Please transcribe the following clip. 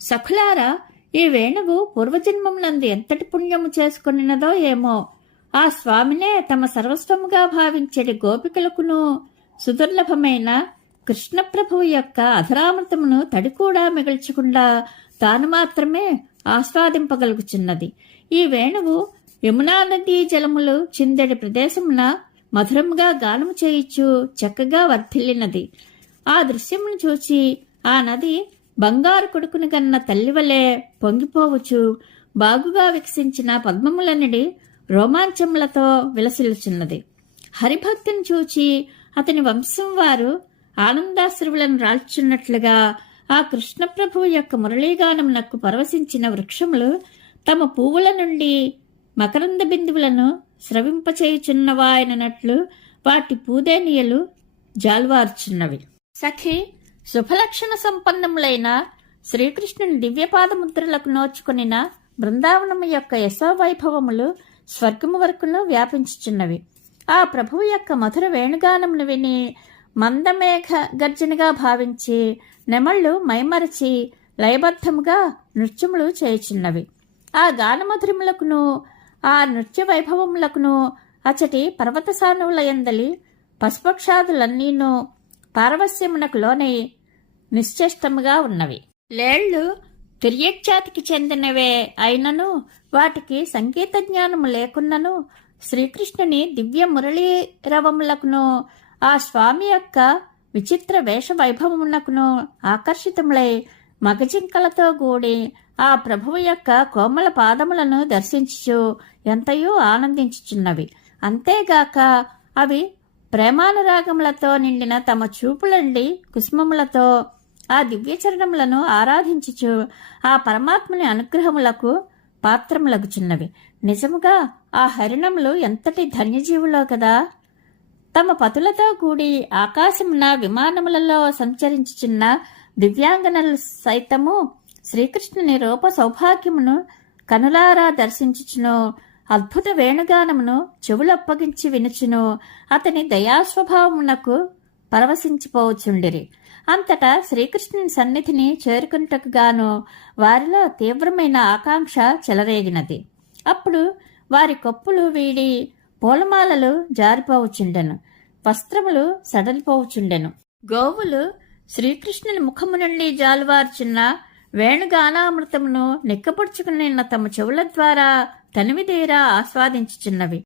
సఖులారా, ఈ వేణువు పూర్వజన్మమునందు ఎంతటి పుణ్యము చేసుకునినదో ఏమో. ఆ స్వామినే తమ సర్వస్వముగా భావించేటి గోపికలకును సుదుర్లభమైన కృష్ణప్రభువు యొక్క అధరామృతమును తడి కూడా మిగల్చకుండా తాను మాత్రమే ఆస్వాదింపగలుగుచున్నది. ఈ వేణువు యమునా నదీ జలములు చిందెడి ప్రదేశమున మధురముగా గానము చేయిచు చక్కగా వర్ధిల్లినది. ఆ దృశ్యమును చూచి ఆ నది బంగారు కొడుకుని గన్న తల్లివలే పొంగిపోవచ్చు బాగుగా వికసించిన పద్మములనిడి రోమాంచములతో విలసిల్లుచున్నది. హరిభక్తిని చూచి అతని వంశం వారు ఆనందాశ్రువులను రాల్చున్నట్లుగా ఆ కృష్ణప్రభువు యొక్క మురళీగానమునకు పరవశించిన వృక్షములు తమ పువ్వుల నుండి మకరంద బిందువులను స్రవింపచేయుచున్నవాయనట్లు వాటి పూదేనియలు జాల్వార్చున్నవి. సఖి, శుభలక్షణ సంపన్నములైన శ్రీకృష్ణుని దివ్యపాదముద్రలకు నోచుకొనిన బృందావనము యొక్క యశోవైభవములు స్వర్గము వరకును వ్యాపించుచున్నవి. ఆ ప్రభువు యొక్క మధుర వేణుగానమును విని మందమేఘ గర్జనగా భావించి నెమళ్ళు మైమరచి లయబద్ధముగా నృత్యములు చేయుచున్నవి. ఆ గానమధురములకును ఆ నృత్య వైభవములకును అచటి పర్వతసానువులయందలి పశుపక్షాదులన్నీను పారవస్యమునకు లోనై నిశ్చేష్టముగా ఉన్నవి. లేళ్లు తిర్యక్జాతికి చెందినవే అయినను వాటికి సంగీత జ్ఞానము లేకున్నను శ్రీకృష్ణుని దివ్య మురళీరవములకును ఆ స్వామి యొక్క విచిత్ర వేష వైభవమునకును ఆకర్షితములై మగజింకలతో కూడి ఆ ప్రభువు యొక్క కోమల పాదములను దర్శించుచు ఎంతయో ఆనందించుచున్నవి. అంతేగాక అవి ప్రేమానురాగములతో నిండిన తమ చూపులండి కుసుమములతో ఆ దివ్యచరణములను ఆరాధించుచు ఆ పరమాత్మని అనుగ్రహములకు పాత్రములగుచున్నవి. నిజముగా ఆ హరిణములు ఎంతటి ధన్యజీవులో కదా. తమ పతులతో కూడి ఆకాశమున విమానములలో సంచరించుచున్న దివ్యాంగనలు సైతము శ్రీకృష్ణుని రూప సౌభాగ్యమును కనులారా దర్శించుచును, అద్భుత వేణుగానమును చెవులప్పగించి వినుచును అతని దయాస్వభావమునకు పరవశించిపోవచుండిరి. అంతటా శ్రీకృష్ణుని సన్నిధిని చేరుకున్నటకు గాను వారిలో తీవ్రమైన ఆకాంక్ష చెలరేగినది. అప్పుడు వారి కొప్పులు వీడి పూలమాలలు జారిపోవచుండెను, వస్త్రములు సడలిపోవచుండెను. గోవులు శ్రీకృష్ణుని ముఖము నుండి జాలువార్చున్న వేణుగానామృతమును నిక్కపొడుచుకున్న తమ చెవుల ద్వారా తనివిదేరా ఆస్వాదించుచున్నవి.